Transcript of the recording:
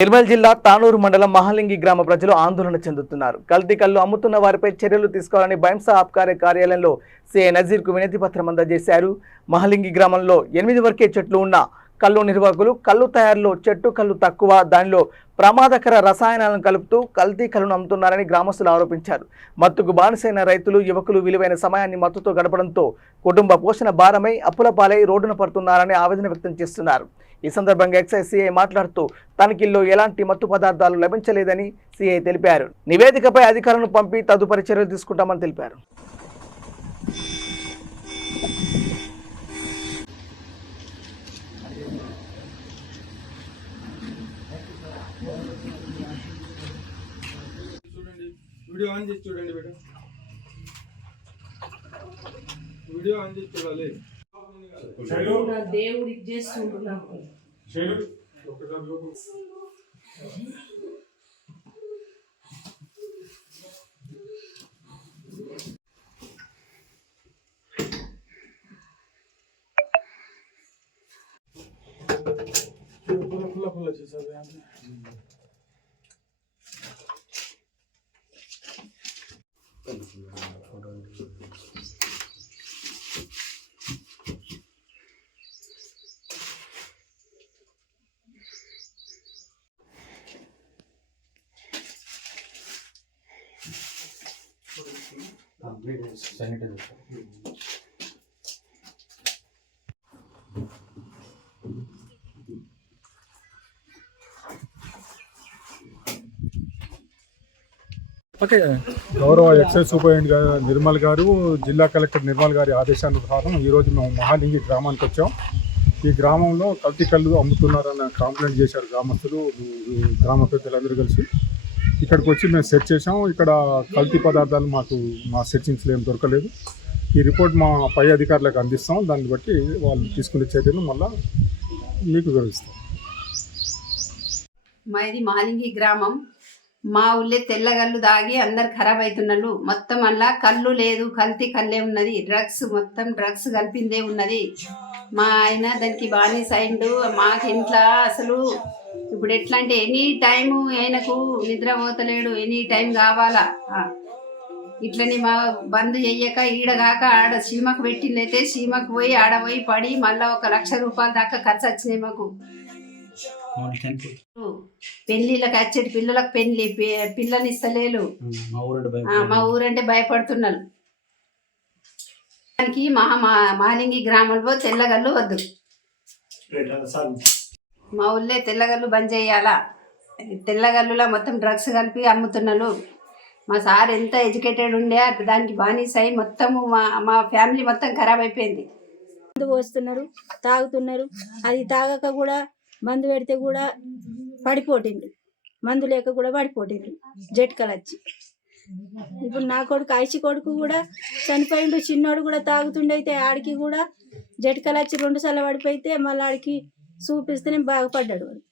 నిర్మల్ జిల్లా తానూరు మండలం మహాలింగి గ్రామ ప్రజలు ఆందోళన చెందుతున్నారు. కల్తీ కల్లు అమ్ముతున్న వారిపై చర్యలు తీసుకోవాలని బైంసా ఆబ్కారీ కార్యాలయంలో సిఐ నజీర్కు వినతి పత్రం అందజేశారు. మహాలింగి గ్రామంలో 8 వరకే చెట్లు ఉన్న కల్లు నిర్వాహకులు కల్లు తయారులో చెట్టు కల్లు తక్కువ, దానిలో ప్రమాదకర రసాయనాలను కలుపుతూ కల్తీ కల్లును అమ్ముతున్నారని గ్రామస్తులు ఆరోపించారు. మత్తుకు బానిసైన రైతులు, యువకులు విలువైన సమయాన్ని మత్తుతో గడపడంతో కుటుంబ పోషణ భారమై అప్పుల పాలై రోడ్డున పడుతున్నారని ఆవేదన వ్యక్తం చేస్తున్నారు. ఈ సందర్భంగా ఎక్సైజ్ సిఐ మాట్లాడుతూ తనిఖీల్లో ఎలాంటి మత్తు పదార్థాలు లభించలేదని సిఐ తెలిపారు. నివేదికపై అధికారులను పంపి తదుపరి చర్యలు తీసుకుంటామని తెలిపారు. వీడియో ఆన్ చేసి చూడండి బేటా, వీడియో ఆన్ చేసి చూడాలి. దేవుడు ఇచ్చేస్తున్నాము. ఫుల్ చేసేది శానిటైజర్. గౌరవ ఎక్సైజ్ సూపరింటెండెంట్ నిర్మల్ గారు, జిల్లా కలెక్టర్ నిర్మల్ గారి ఆదేశానుసారం ఈరోజు మేము మహాలింగి గ్రామానికి వచ్చాం. ఈ గ్రామంలో కల్తీ కళ్ళు అమ్ముతున్నారన్న కంప్లైంట్ చేశారు గ్రామస్తులు, గ్రామ పెద్దలందరూ కలిసి. ఇక్కడికి వచ్చి మేము సెర్చ్ చేసాం. ఇక్కడ కల్తీ పదార్థాలు మా సెర్చింగ్స్లో ఏం దొరకలేదు. ఈ రిపోర్ట్ మా పై అధికారులకు అందిస్తాం. దాన్ని బట్టి వాళ్ళు తీసుకునే చర్యలు మళ్ళీ మీకు వివరిస్తాం. మాది మహాలింగి గ్రామం. మా ఊళ్ళే తెల్లగల్లు దాగి అందరు ఖరాబ్ అవుతున్నారు. మొత్తం అలా కళ్ళు లేదు, కల్తీ కళ్ళే ఉన్నది. మొత్తం డ్రగ్స్ కలిపిందే ఉన్నది. మా ఆయన దానికి బానిస అయిండు. మాకు ఇంట్లో అసలు ఇప్పుడు ఎట్లా అంటే ఎనీ టైము ఆయనకు నిద్ర పోతలేడు, ఎనీ టైం కావాలా. ఇట్లని మా బంద్ చెయ్యక ఈడగాక ఆడ సీమకు పెట్టిందైతే సీమకు పోయి ఆడపోయి పడి మళ్ళీ 1 లక్ష రూపాయల దాకా ఖర్చు వచ్చినాయి మాకు. పెళ్లిళ్ళకి వచ్చేటి పిల్లలకు పిల్లని ఇస్తలేరు. మా ఊరంటే భయపడుతున్నారు. దానికి మహాలింగి గ్రామంలో తెల్లగల్లు వద్దు. మా ఊళ్ళే తెల్లగల్లు బంద్ చేయాలా. తెల్లగల్లులో మొత్తం డ్రగ్స్ కలిపి అమ్ముతున్నారు. మా సార్ ఎంత ఎడ్యుకేటెడ్ ఉండే దానికి బానిసాయి మొత్తము మా ఫ్యామిలీ మొత్తం ఖరాబ్ అయిపోయింది. మందు పోస్తున్నారు, తాగుతున్నారు. అది తాగక కూడా మందు పెడితే కూడా పడిపోటిండ్రు, మందు లేక కూడా పడిపోటిండ్రు జట్కలు వచ్చి. ఇప్పుడు నా కొడుకు ఐసి కొడుకు కూడా చనిపోయిండు. చిన్నోడు కూడా తాగుతుండైతే ఆడికి కూడా జట్కలు వచ్చి 2 సార్లు పడిపోయితే మళ్ళీ ఆడికి చూపిస్తేనే బాగుపడ్డాడు వాడు.